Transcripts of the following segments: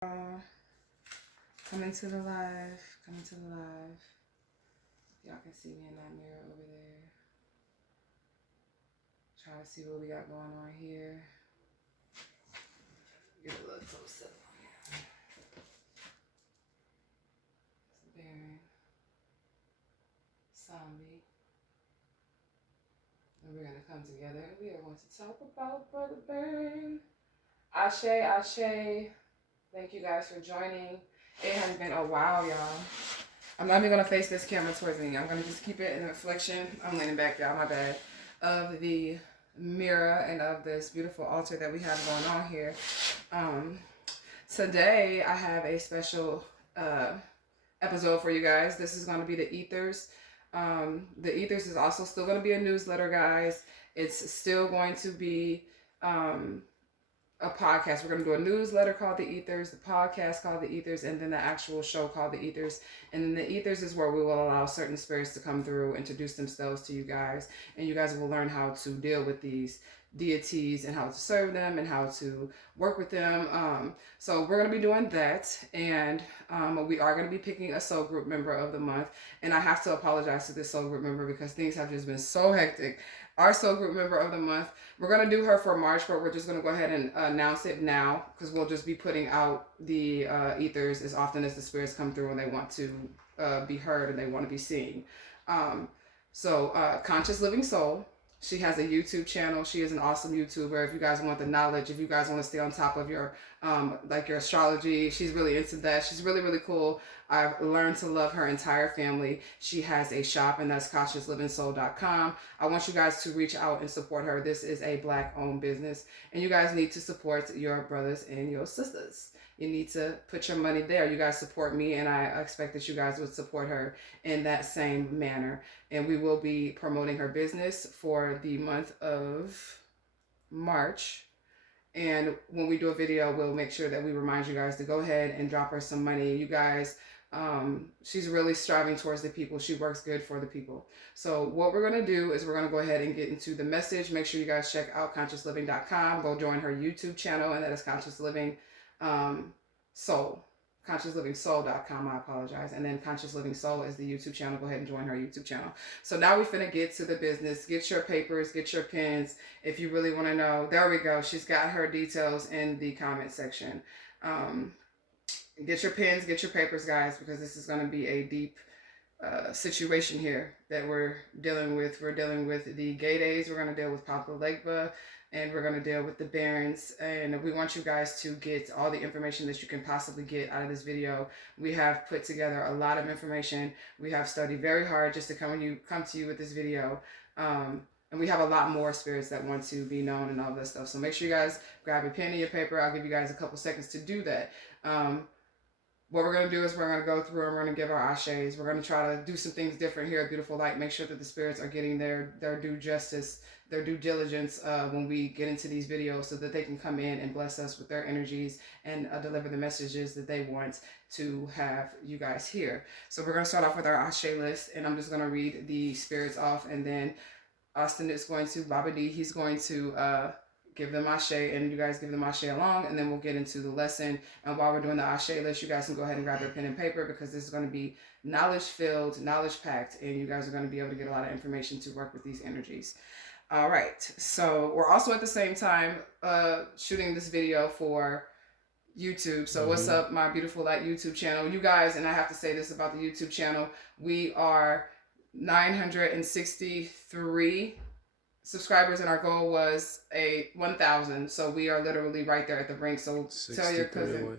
Coming to the live. Y'all can see me in that mirror over there. Try to see what we got going on here. Get a little close up on here. Baron Samedi. And we're going to come together and we are going to talk about Brother Baron. Ashe, Ashe. Thank you guys for joining. It has been a while, y'all. I'm not even going to face this camera towards me. I'm going to just keep it in the reflection. I'm leaning back, y'all, my bad. Of the mirror and of this beautiful altar that we have going on here. Today, I have a special episode for you guys. This is going to be the Ethers. The Ethers is also still going to be a newsletter, guys. It's still going to be a podcast. We're going to do a newsletter called The Ethers, the podcast called The Ethers, and then the actual show called The Ethers. And then The Ethers is where we will allow certain spirits to come through, introduce themselves to you guys, and you guys will learn how to deal with these deities and how to serve them and how to work with them. So we're going to be doing that, and we are going to be picking a soul group member of the month. And I have to apologize to this soul group member because things have just been so hectic. Our soul group member of the month, we're going to do her for March, but we're just going to go ahead and announce it now because we'll just be putting out the Ethers as often as the spirits come through and they want to be heard and they want to be seen. Conscious Living Soul. She has a YouTube channel. She is an awesome YouTuber. If you guys want the knowledge, if you guys want to stay on top of your your astrology, she's really into that. She's really, really cool. I've learned to love her entire family. She has a shop, and that's CautiousLivingSoul.com. I want you guys to reach out and support her. This is a Black-owned business, and you guys need to support your brothers and your sisters. You need to put your money there. You guys support me, and I expect that you guys would support her in that same manner. And we will be promoting her business for the month of March. And when we do a video, we'll make sure that we remind you guys to go ahead and drop her some money. You guys, she's really striving towards the people. She works good for the people. So what we're going to do is we're going to go ahead and get into the message. Make sure you guys check out ConsciousLiving.com. Go join her YouTube channel, and that is Conscious Living Soul. ConsciousLivingSoul.com, I apologize. And then Conscious Living Soul is the YouTube channel. Go ahead and join her YouTube channel. So now we're finna get to the business. Get your papers, get your pens if you really want to know. There we go. She's got her details in the comment section. Get your pens, get your papers, guys, because this is going to be a deep situation here that we're dealing with. We're dealing with the Ghedes. We're going to deal with Papa Legba. And we're going to deal with the Barons. And we want you guys to get all the information that you can possibly get out of this video. We have put together a lot of information. We have studied very hard just to come to you with this video. And we have a lot more spirits that want to be known and all this stuff. So make sure you guys grab a pen and your paper. I'll give you guys a couple seconds to do that. What we're going to do is we're going to go through and we're going to give our ashes. We're going to try to do some things different here at Beautiful Light. Make sure that the spirits are getting their due justice, their due diligence when we get into these videos so that they can come in and bless us with their energies and deliver the messages that they want to have you guys hear. So we're going to start off with our ashe list, and I'm just going to read the spirits off, and then Austin is going to, Baba D, he's going to give them ashe, and you guys give them ashe along, and then we'll get into the lesson. And while we're doing the ashe list, you guys can go ahead and grab your pen and paper because this is going to be knowledge-filled, knowledge-packed, and you guys are going to be able to get a lot of information to work with these energies. All right, so we're also at the same time shooting this video for YouTube. So what's up, my Beautiful Light YouTube channel? You guys, and I have to say this about the YouTube channel, we are 963 subscribers, and our goal was 1,000. So we are literally right there at the brink. So tell your cousin. Away.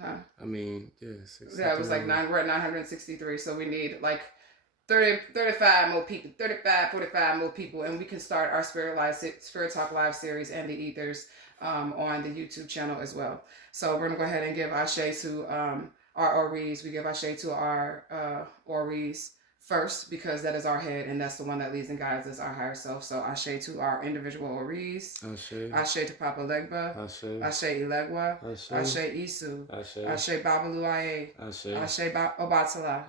Huh? I mean, yeah, 63. Yeah, it was like we're at 963. So we need like 35 more people, 45 more people, and we can start our Spirit Talk Live series and the Ethers on the YouTube channel as well. So we're going to go ahead and give ashe to our Oris. We give ashe to our Oris first, because that is our head and that's the one that leads and guides us, our higher self. So Ashe to our individual Oris. Ashe to Papa Legba. Ashe Ilegwa. Ashe Isu. Ashe Babaluaye. Ashe Obatala.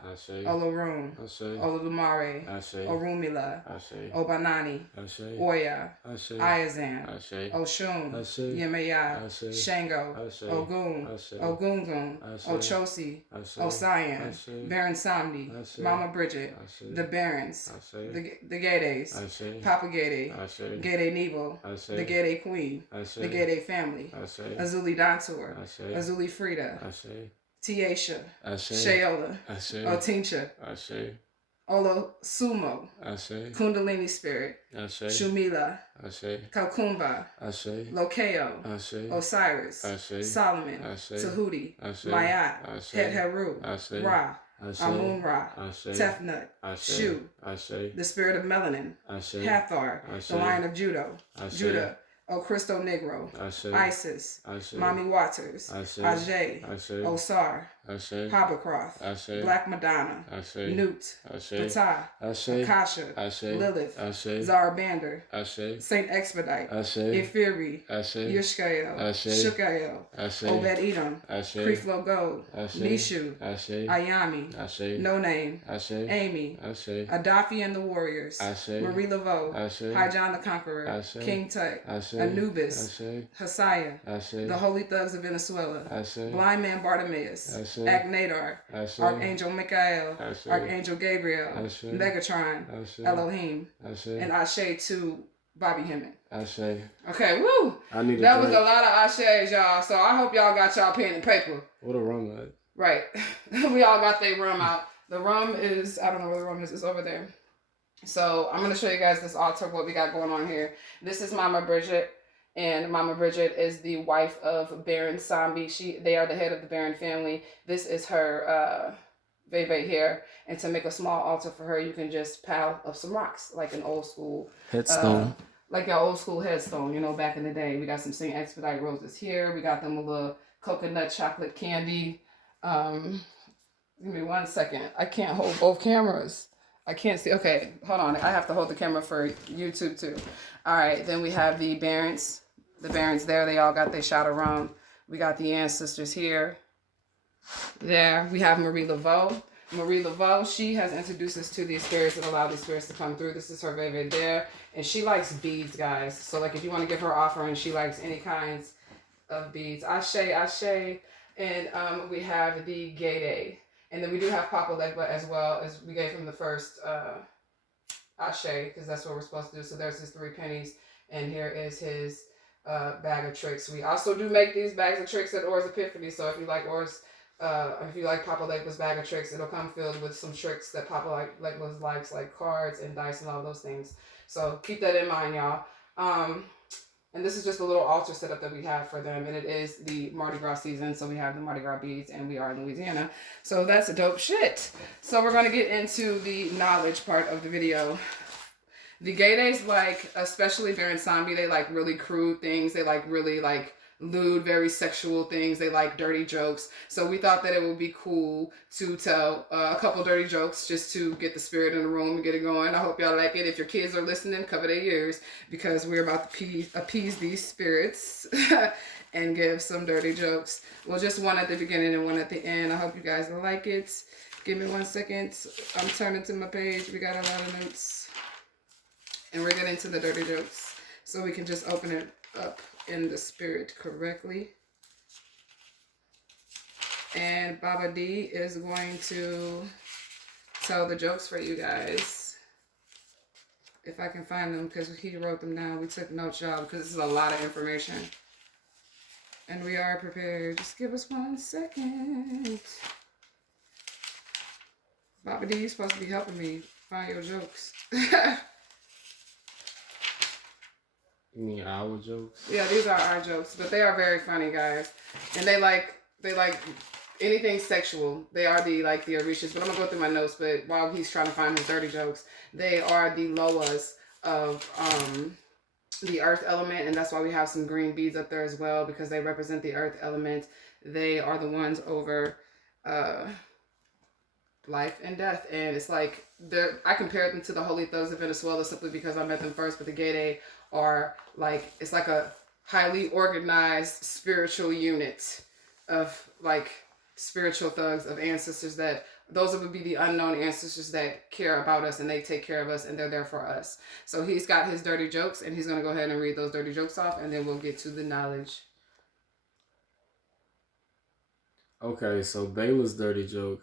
Olorun. Oludumare. Orumila. Obanani. Oya. Ayazan. Oshun. Yemaya. Shango. Ogun. Ogungun. Ochosi. Osayan. Baron Samedi. Mama Bridget, the Barons, the Ghedes, Papa Ghede, Ghede Nebo, the Ghede Queen, the Ghede family, Azuli Dantur, Azuli Frida, Tiesha, Shayola, Otincha, Olo Sumo, Kundalini Spirit, Shumila, Kaukumba, Lokeo, Osiris, Solomon, Tahuti, Mayat, Het Heru, Ra, Amun Ra, Tefnut, Shu, the spirit of melanin, Hathor, the lion of Judah, O Cristo Negro, Isis, Mommy Waters, Ajay, Osar, Habacroft, Black Madonna, Newt, Ptah, Akasha, Lilith, Zarabander, Saint Expedite, Ifiri, Yushkael, Shukael, Obed Edom, Preflow Gold, Nishu, Ayami, No Name, Amy, Adafi and the Warriors, Marie Laveau, Highjohn the Conqueror, King Tut, Anubis, Hasiah, the Holy Thugs of Venezuela, Blind Man Bartimaeus, Agnadar, Archangel Michael, Archangel Gabriel, Megatron, Elohim, and Ashe to Bobby Hemming. Okay, woo! That was a lot of Ashes, y'all. So I hope y'all got y'all pen and paper. What a rum at? Right. We all got their rum out. The rum is, I don't know where the rum is. It's over there. So I'm going to show you guys this altar, what we got going on here. This is Mama Bridget, and Mama Bridget is the wife of Baron Samedi. They are the head of the Baron family. This is her veve here, and to make a small altar for her, you can just pile up some rocks, like an old school headstone. Like your old school headstone, you know, back in the day. We got some Saint Expedite roses here. We got them a little coconut chocolate candy. Give me 1 second. I can't hold both cameras. I can't see. Okay, hold on. I have to hold the camera for YouTube too. All right, then we have the Barons. The Barons there. They all got their shot of rum. We got the ancestors here. There. We have Marie Laveau. Marie Laveau, she has introduced us to these spirits and allowed these spirits to come through. This is her veve there. And she likes beads, guys. So, like, if you want to give her offering, she likes any kinds of beads. Ashe, Ashe. And we have the Ghede. And then we do have Papa Legba as well, as we gave him the first Ashe, because that's what we're supposed to do. So there's his 3 pennies, and here is his bag of tricks. We also do make these bags of tricks at Or's Epiphany. So if you like if you like Papa Legba's bag of tricks, it'll come filled with some tricks that Papa Legba's likes, like cards and dice and all those things. So keep that in mind, y'all. And this is just a little altar setup that we have for them. And it is the Mardi Gras season. So we have the Mardi Gras beads, and we are in Louisiana. So that's a dope shit. So we're going to get into the knowledge part of the video. The Ghedes, like, especially Baron Samedi, they like really crude things. They like really like lewd, very sexual things. They like dirty jokes. So we thought that it would be cool to tell a couple dirty jokes just to get the spirit in the room and get it going. I hope y'all like it. If your kids are listening, cover their ears, because we're about to appease these spirits and give some dirty jokes. Well, just one at the beginning and one at the end. I hope you guys will like it. Give me 1 second. I'm turning to my page. We got a lot of notes. And we're getting to the dirty jokes, so we can just open it up in the spirit correctly. And Baba D is going to tell the jokes for you guys, if I can find them, because he wrote them down. We took notes, y'all, because this is a lot of information, and we are prepared. Just give us 1 second. Baba D, you're supposed to be helping me find your jokes. You mean our jokes? Yeah, these are our jokes, but they are very funny, guys. And they like anything sexual. They are the Orishas, but I'm gonna go through my notes. But while he's trying to find his dirty jokes, they are the Loas of the earth element, and that's why we have some green beads up there as well, because they represent the earth element. They are the ones over life and death. And it's like, I compared them to the Holy Thugs of Venezuela simply because I met them first, but the Ghede are like, it's like a highly organized spiritual unit of like spiritual thugs, of ancestors that, those would be the unknown ancestors that care about us and they take care of us and they're there for us. So he's got his dirty jokes and he's going to go ahead and read those dirty jokes off and then we'll get to the knowledge. Okay, so Bayla's dirty joke.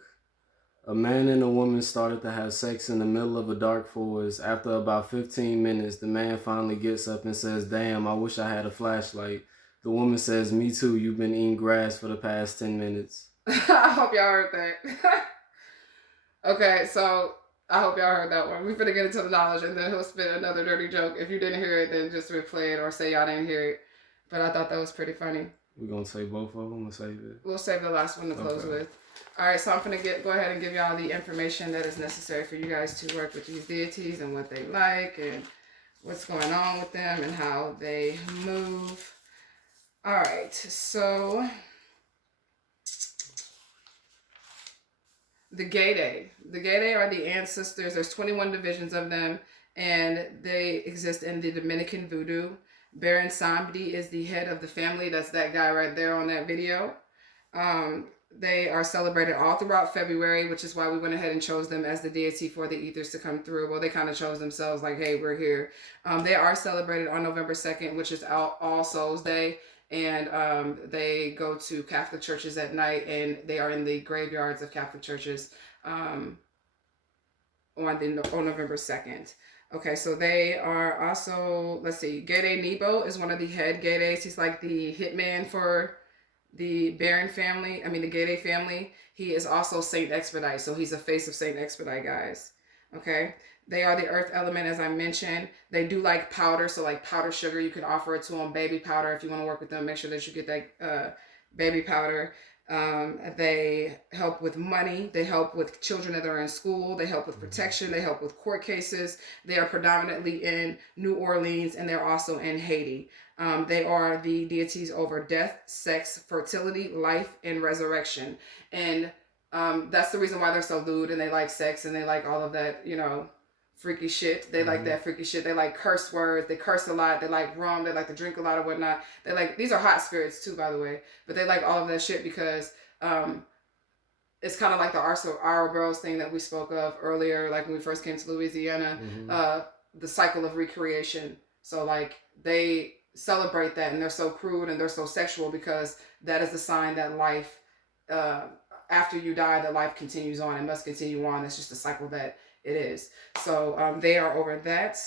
A man and a woman started to have sex in the middle of a dark forest. After about 15 minutes, the man finally gets up and says, "Damn, I wish I had a flashlight." The woman says, "Me too, you've been eating grass for the past 10 minutes. I hope y'all heard that. Okay, so I hope y'all heard that one. We're gonna get into the knowledge and then he'll spit another dirty joke. If you didn't hear it, then just replay it or say y'all didn't hear it. But I thought that was pretty funny. We're going to say both of them or save it? We'll save the last one to close with. All right, so I'm going to go ahead and give y'all the information that is necessary for you guys to work with these deities and what they like and what's going on with them and how they move. All right, so the Ghede. The Ghede are the ancestors. There's 21 divisions of them, and they exist in the Dominican voodoo. Baron Samedi is the head of the family. That's that guy right there on that video. They are celebrated all throughout February, which is why we went ahead and chose them as the deity for the ethers to come through. Well, they kind of chose themselves like, hey, we're here. They are celebrated on November 2nd, which is All Souls Day. And they go to Catholic churches at night, and they are in the graveyards of Catholic churches on November 2nd. Okay, so they are also, let's see, Ghede Nebo is one of the head Ghedes. He's like the hitman for the Baron family, the Ghede family. He is also Saint Expedite, so he's a face of Saint Expedite, guys. Okay, they are the earth element, as I mentioned. They do like powder, so like powder sugar, you can offer it to them. Baby powder, if you want to work with them, make sure that you get that baby powder. They help with money. They help with children that are in school. They help with protection. They help with court cases. They are predominantly in New Orleans, and they're also in Haiti. They are the deities over death, sex, fertility, life, and resurrection. And that's the reason why they're so lewd, and they like sex, and they like all of that, freaky shit. They like that freaky shit. They like curse words. They curse a lot. They like rum. They like to drink a lot or whatnot. They like, these are hot spirits too, by the way. But they like all of that shit because it's kind of like the Ouroboros thing that we spoke of earlier, like when we first came to Louisiana, the cycle of recreation. So like they celebrate that, and they're so crude and they're so sexual because that is the sign that life, after you die, that life continues on. It must continue on. It's just a cycle that it is. So they are over that.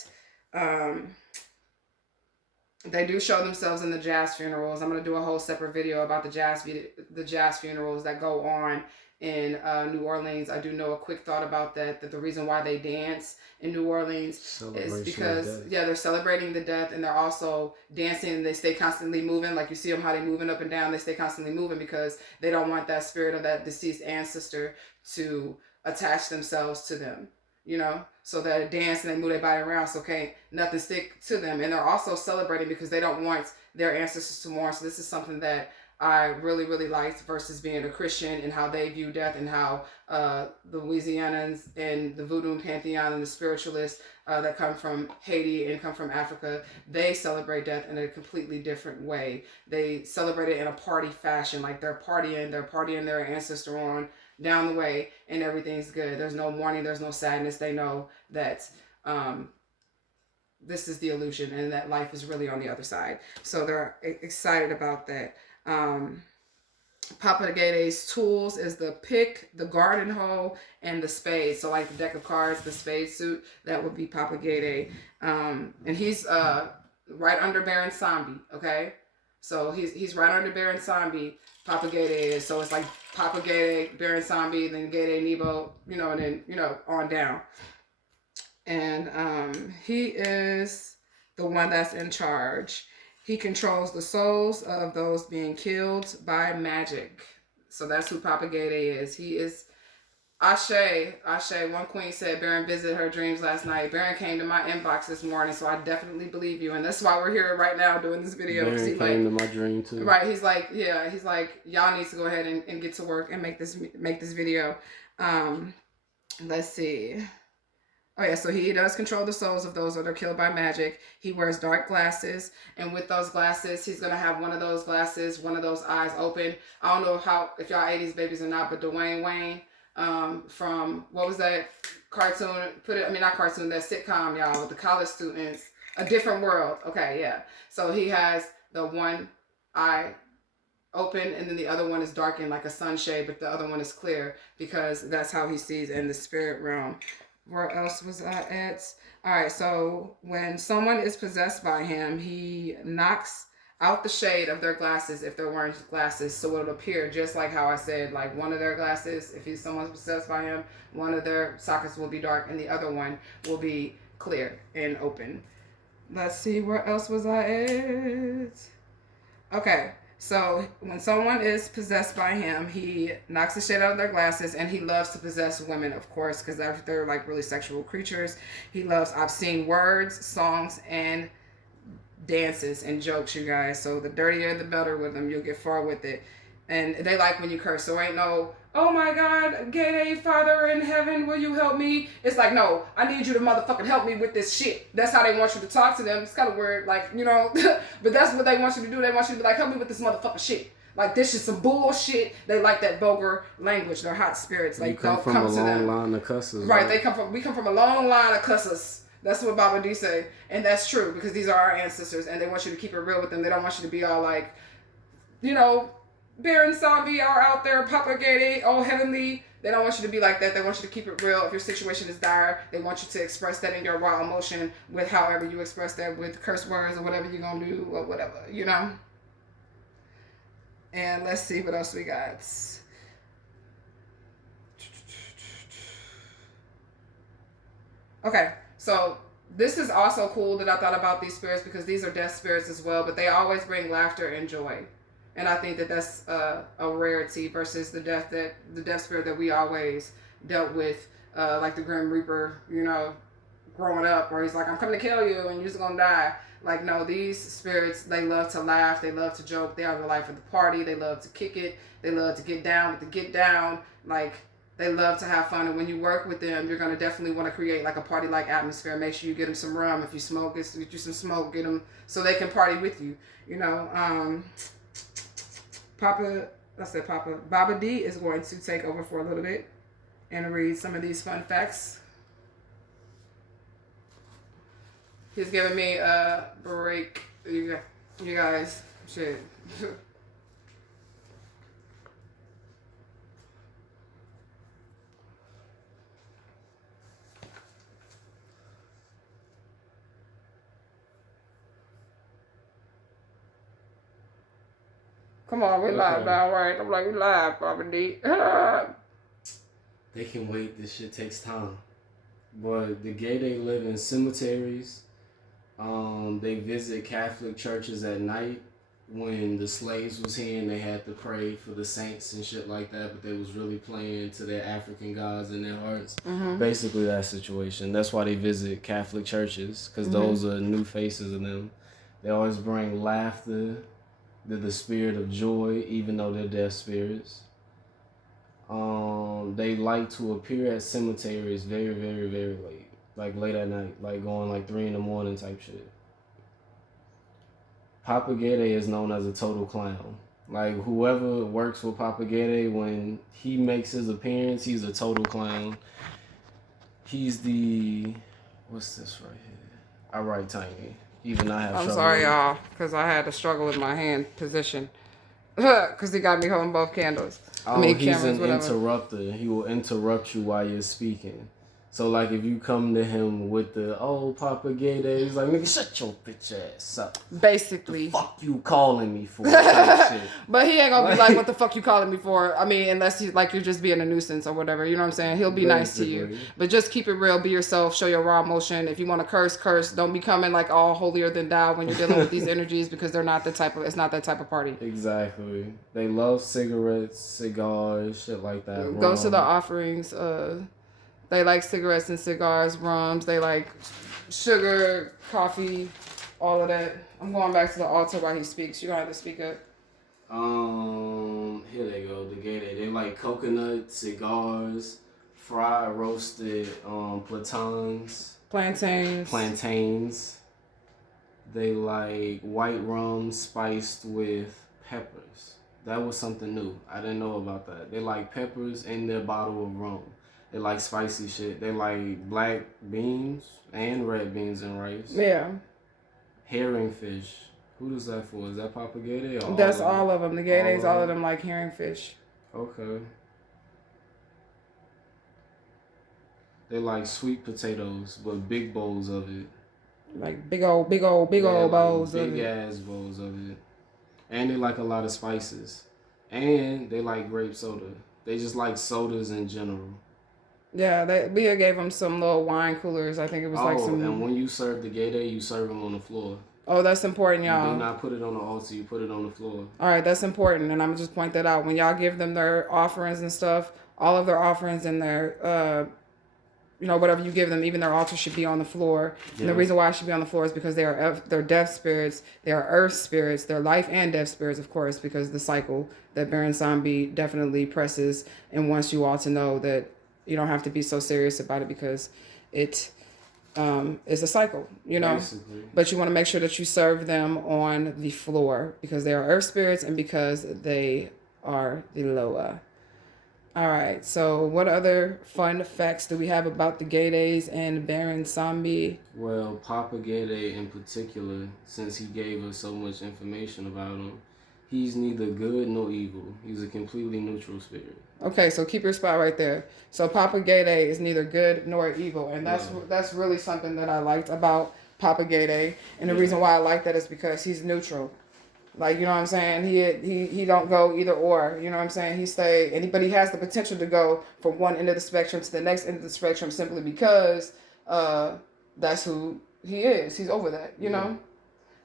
They do show themselves in the jazz funerals. I'm going to do a whole separate video about the jazz funerals that go on in New Orleans. I do know a quick thought about that the reason why they dance in New Orleans is because, they're celebrating the death, and they're also dancing, and they stay constantly moving. Like you see them, how they moving up and down. They stay constantly moving because they don't want that spirit of that deceased ancestor to attach themselves to them. So they dance and they move their body around, so can't nothing stick to them. And they're also celebrating because they don't want their ancestors to mourn. So this is something that I really, really liked versus being a Christian and how they view death, and how the Louisianans and the Voodoo Pantheon and the spiritualists that come from Haiti and come from Africa, they celebrate death in a completely different way. They celebrate it in a party fashion, like they're partying their ancestor on down the way, and everything's good. There's no mourning, there's no sadness. They know that this is the illusion and that life is really on the other side. So they're excited about that. Papa Ghede's tools is the pick, the garden hoe, and the spade. So like the deck of cards, the spade suit, that would be Papa Ghede. And he's right under Baron Samedi, okay? So he's right under Baron Samedi, Papa Ghede is. So it's like Papa Ghede, Baron Samedi, then Ghede Nebo, and then, on down. And he is the one that's in charge. He controls the souls of those being killed by magic. So that's who Papa Ghede is. He is Ashe. One queen said Baron visited her dreams last night. Baron came to my inbox this morning, so I definitely believe you. And that's why we're here right now doing this video. Baron came to my dream too. Right. He's like, y'all need to go ahead and get to work and make this video. Let's see. Oh yeah, so he does control the souls of those that are killed by magic. He wears dark glasses, and with those glasses, he's gonna have one of those glasses, one of those eyes open. I don't know how if y'all '80s babies or not, but Dwayne Wayne, from what was that cartoon? I mean not cartoon, that sitcom, y'all, with the college students. A Different World. Okay, yeah. So he has the one eye open, and then the other one is darkened like a sunshade, but the other one is clear because that's how he sees in the spirit realm. Where else was I at? All right, so when someone is possessed by him, he knocks out the shade of their glasses if they're wearing glasses, so it'll appear just like how I said, like one of their glasses, if someone's possessed by him, one of their sockets will be dark and the other one will be clear and open. Let's see, where else was I at? Okay, so when someone is possessed by him, he knocks the shit out of their glasses, and he loves to possess women, of course, because they're like really sexual creatures. He loves obscene words, songs, and dances and jokes, you guys. So the dirtier the better with them, you'll get far with it. And they like when you curse. So ain't no, oh my God, gay Father in heaven, will you help me? It's like, no, I need you to motherfucking help me with this shit. That's how they want you to talk to them. It's kind of weird, like, you know, but that's what they want you to do. They want you to be like, help me with this motherfucking shit. Like, this is some bullshit. They like that vulgar language. They're hot spirits. Like, don't come to them. You come from a long line of cussers. Right, we come from a long line of cussers. That's what Baba D say. And that's true, because these are our ancestors, and they want you to keep it real with them. They don't want you to be all like, you know, Baron Samedi are out there, Papa Ghede, oh heavenly. They don't want you to be like that. They want you to keep it real. If your situation is dire, they want you to express that in your raw emotion with however you express that, with curse words or whatever you're going to do or whatever, you know? And let's see what else we got. Okay, so this is also cool that I thought about these spirits, because these are death spirits as well, but they always bring laughter and joy. And I think that that's a rarity versus the death spirit that we always dealt with, like the Grim Reaper, you know, growing up, where he's like, I'm coming to kill you and you're just gonna die. Like, no, these spirits, they love to laugh, they love to joke, they are the life of the party, they love to kick it, they love to get down with the get down, like, they love to have fun. And when you work with them, you're gonna definitely want to create like a party-like atmosphere. Make sure you get them some rum. If you smoke, get you some smoke, get them so they can party with you, you know. Baba D is going to take over for a little bit and read some of these fun facts. He's giving me a break. You guys, shit. Come on, we live now, right? I'm like, we live, Baba D. They can wait. This shit takes time. But the Ghede live in cemeteries. They visit Catholic churches at night. When the slaves was here and they had to pray for the saints and shit like that, but they was really playing to their African gods in their hearts. Mm-hmm. Basically that situation. That's why they visit Catholic churches, because those are new faces of them. They always bring laughter. They're the spirit of joy, even though they're death spirits. They like to appear at cemeteries very, very, very late. Like late at night, like going like 3 a.m. type shit. Papa Ghede is known as a total clown. Like, whoever works with Papa Ghede, when he makes his appearance, he's a total clown. He's the... What's this right here? I write tiny. Even I have I'm sorry, y'all, because I had to struggle with my hand position. Because he got me holding both candles. He's an interrupter. He will interrupt you while you're speaking. So, like, if you come to him with the, oh, Papa Ghede, he's like, nigga, shut your bitch ass up. Basically. The fuck you calling me for? Shit. But he ain't gonna be like, what the fuck you calling me for? I mean, unless he's like, you're just being a nuisance or whatever. You know what I'm saying? He'll be nice to you. But just keep it real. Be yourself. Show your raw emotion. If you want to curse, curse. Don't be coming like all holier than thou when you're dealing with these energies, because they're not it's not that type of party. Exactly. They love cigarettes, cigars, shit like that. Go to the offerings. They like cigarettes and cigars, rums. They like sugar, coffee, all of that. I'm going back to the altar while he speaks. You don't have to speak up. Here they go. The Ghede. They like coconut, cigars, fried roasted plantains. They like white rum spiced with peppers. That was something new. I didn't know about that. They like peppers in their bottle of rum. They like spicy shit. They like black beans and red beans and rice. Yeah. Herring fish. Who does that for? Is that Papa Ghede or That's all of them. The Ghedes, all of them like herring fish. Okay. They like sweet potatoes, but big bowls of it. Like big old bowls of it. Big ass bowls of it. And they like a lot of spices. And they like grape soda. They just like sodas in general. Yeah, we gave them some little wine coolers. I think it was like some. And when you serve the Ghede, you serve them on the floor. Oh, that's important, y'all. You do not put it on the altar. You put it on the floor. All right, that's important, and I'm gonna just point that out. When y'all give them their offerings and stuff, all of their offerings and their, whatever you give them, even their altar should be on the floor. Yeah. And the reason why it should be on the floor is because they're death spirits, they are earth spirits, they're life and death spirits, of course, because the cycle that Baron Samedi definitely presses and wants you all to know that you don't have to be so serious about it because it is a cycle, Basically. But you want to make sure that you serve them on the floor because they are earth spirits and because they are the Loa. All right, so what other fun facts do we have about the Ghedes and Baron Samedi? Well, Papa Ghede in particular, since he gave us so much information about him, he's neither good nor evil. He's a completely neutral spirit. Okay, so keep your spot right there. So Papa Ghede is neither good nor evil, and that's really something that I liked about Papa Ghede. And the reason why I like that is because he's neutral. Like, you know what I'm saying? He don't go either or. You know what I'm saying? But he has the potential to go from one end of the spectrum to the next end of the spectrum simply because that's who he is. He's over that, you know?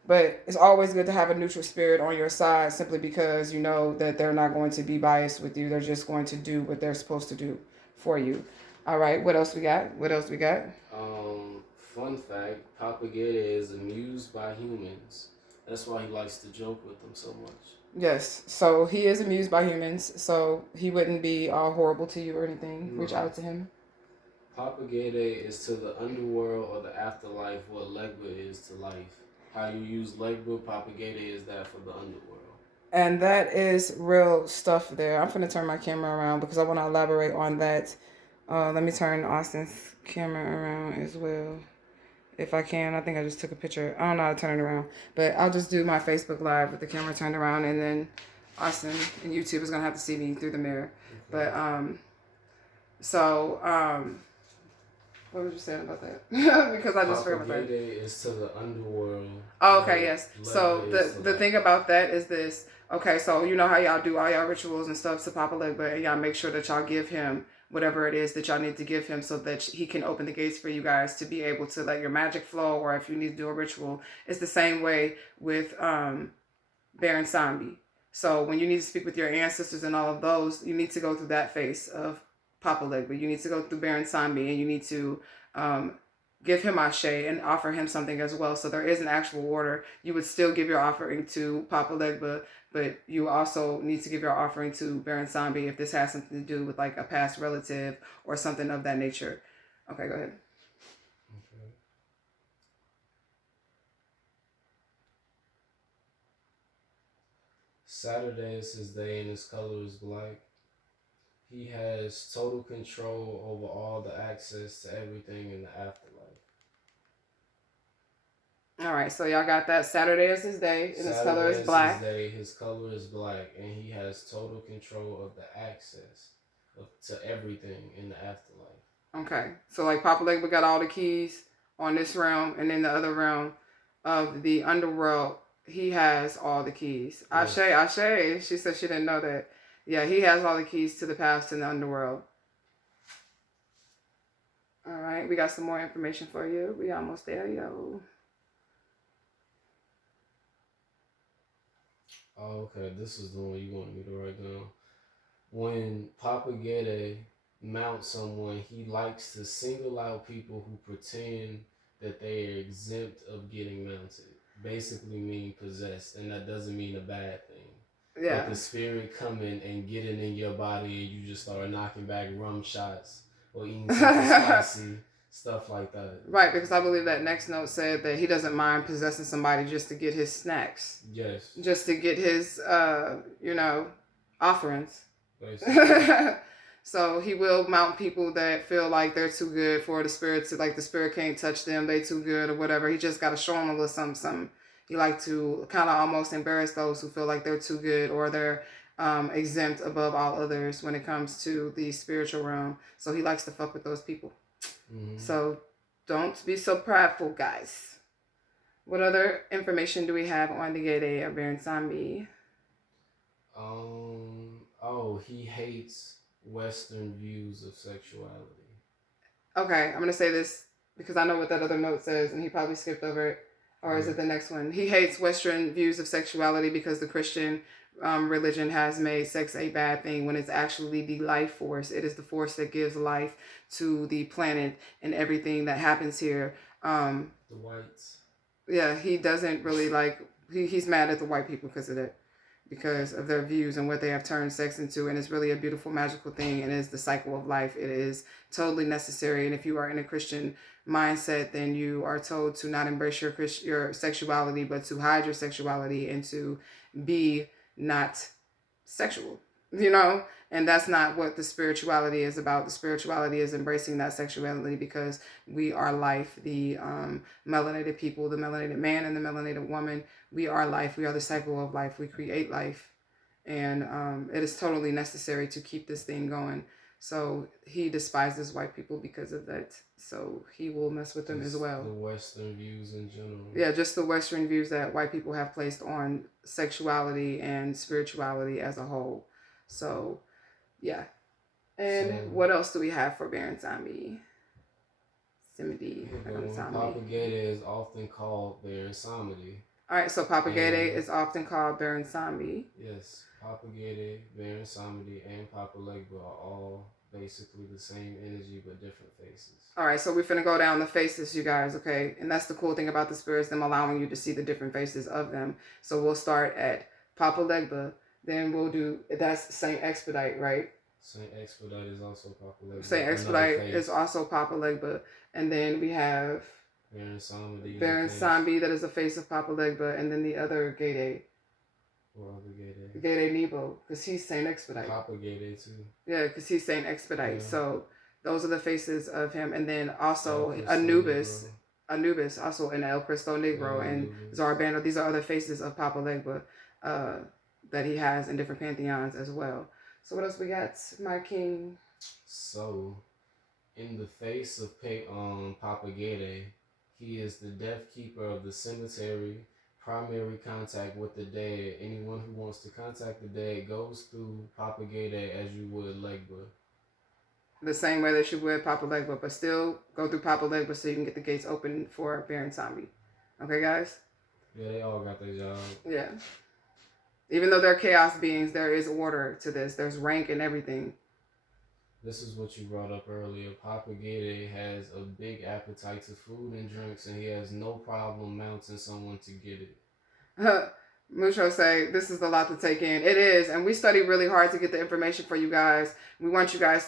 But it's always good to have a neutral spirit on your side simply because you know that they're not going to be biased with you. They're just going to do what they're supposed to do for you. All right, what else we got? Fun fact, Papa Ghede is amused by humans. That's why he likes to joke with them so much. Yes, so he is amused by humans, so he wouldn't be all horrible to you or anything. Reach out to him. Papa Ghede is to the underworld or the afterlife what Legba is to life. How you use Legba, Papa Ghede is that for the underworld. And that is real stuff there. I'm going to turn my camera around because I want to elaborate on that. Let me turn Austin's camera around as well. If I can. I think I just took a picture. I don't know how to turn it around. But I'll just do my Facebook Live with the camera turned around. And then Austin and YouTube is going to have to see me through the mirror. Okay. But, what was you saying about that? Because I just forgot about that. Ghede is to the underworld. Oh, okay, yes. So the thing about that is this. Okay, so you know how y'all do all y'all rituals and stuff to Papa Legba, and y'all make sure that y'all give him whatever it is that y'all need to give him so that he can open the gates for you guys to be able to let your magic flow, or if you need to do a ritual. It's the same way with Baron Samedi. So when you need to speak with your ancestors and all of those, you need to go through that phase of Papa Legba. You need to go through Baron Samedi and you need to give him ashe and offer him something as well. So there is an actual order. You would still give your offering to Papa Legba, but you also need to give your offering to Baron Samedi if this has something to do with like a past relative or something of that nature. Okay, go ahead. Okay. Saturday is his day and his color is black. He has total control over all the access to everything in the afterlife. All right, so y'all got that. Saturday is his day, and his color is black. His color is black, and he has total control of the access to everything in the afterlife. Okay, so like Papa Legba got all the keys on this realm, and in the other realm of the underworld, he has all the keys. Ashe, Ashe. She said she didn't know that. Yeah, he has all the keys to the past and the underworld. All right, we got some more information for you. We almost there, yo. Oh, okay, this is the one you wanted me to write down. When Papa Ghede mounts someone, he likes to single out people who pretend that they are exempt of getting mounted. Basically mean possessed, and that doesn't mean a bad thing. Yeah. Like the spirit coming and getting in your body and you just start knocking back rum shots or eating something spicy, stuff like that. Right, because I believe that next note said that he doesn't mind possessing somebody just to get his snacks. Yes. Just to get his, offerings. So he will mount people that feel like they're too good for the spirit to, like the spirit can't touch them, they too good or whatever. He just got to show them a little something. He like to kind of almost embarrass those who feel like they're too good or they're exempt above all others when it comes to the spiritual realm. So he likes to fuck with those people. Mm-hmm. So don't be so prideful, guys. What other information do we have on the Ghede of Baron Samedi? He hates Western views of sexuality. Okay, I'm going to say this because I know what that other note says and he probably skipped over it. Or is it the next one? He hates Western views of sexuality because the Christian religion has made sex a bad thing when it's actually the life force. It is the force that gives life to the planet and everything that happens here. The whites. Yeah, he doesn't really like... He's mad at the white people because of that. Because of their views and what they have turned sex into. And it's really a beautiful, magical thing. And it's the cycle of life. It is totally necessary. And if you are in a Christian mindset, then you are told to not embrace your sexuality, but to hide your sexuality and to be not sexual, and that's not what the spirituality is about. The spirituality is embracing that sexuality because we are life. The melanated people, the melanated man and the melanated woman, we are life. We are the cycle of life. We create life, and it is totally necessary to keep this thing going. So he despises white people because of that. So he will mess with them as well. The Western views in general. Yeah, just the Western views that white people have placed on sexuality and spirituality as a whole. So, yeah. And what else do we have for Baron Samedi? Papa Ghede is often called Baron Samedi. All right, so Papa Ghede is often called Baron Samedi. Yes, Papa Ghede, Baron Samedi, and Papa Legba are all basically the same energy but different faces. All right, so we're finna go down the faces, you guys, okay? And that's the cool thing about the spirits, them allowing you to see the different faces of them. So we'll start at Papa Legba, then we'll do, that's Saint Expedite, right? Saint Expedite is also Papa Legba. Saint Expedite is also Papa Legba. And then we have Baron Samedi. Baron Samedi, that is the face of Papa Legba, and then the other Ghede. What other Ghede? Ghede Nebo, because he's Saint Expedite. Papa Ghede too. Yeah, because he's Saint Expedite. Yeah. So those are the faces of him. And then also Anubis, also an El Cristo Negro, and Zarbando. These are other faces of Papa Legba that he has in different pantheons as well. So what else we got, my king? So, in the face of Papa Ghede, he is the death keeper of the cemetery, primary contact with the dead. Anyone who wants to contact the dead goes through Papa Ghede as you would Legba. The same way that you would Papa Legba, but still go through Papa Legba so you can get the gates open for Baron Samedi. Okay, guys? Yeah, they all got their job. Yeah. Even though they're chaos beings, there is order to this. There's rank and everything. This is what you brought up earlier. Papa Ghede has a big appetite to food and drinks, and he has no problem mounting someone to get it. Mucho say, this is a lot to take in. It is, and we study really hard to get the information for you guys. We want you guys